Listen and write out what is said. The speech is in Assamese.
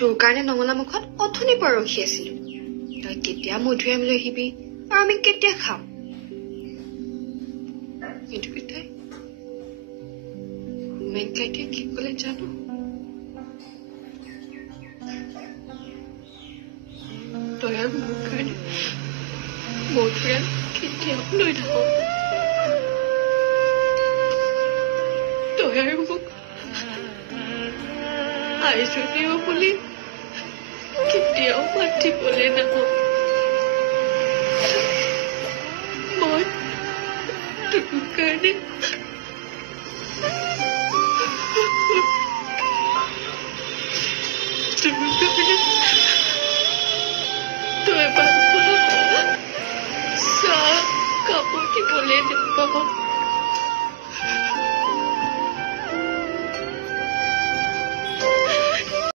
তোৰ কাৰণে নঙলা মুখত অথনি পৰা ৰখি আছিলো তই কেতিয়া মধুৰিআম লৈ আহিবি আৰু আমি কেতিয়া খাম কিন্তু পিতাই মেনকাইটিয়ে কি কলে জানো তই আৰু মোৰ কাৰণে মধুৰিআম কেতিয়াও লৈ নাহ তই আৰু মোক আইজনীও বুলি কেতিয়াও মাতিবলৈ নাহ মই তোৰ কাৰণে তই এবাৰ চাহ কাপোৰ দিবলৈ নাপাওঁ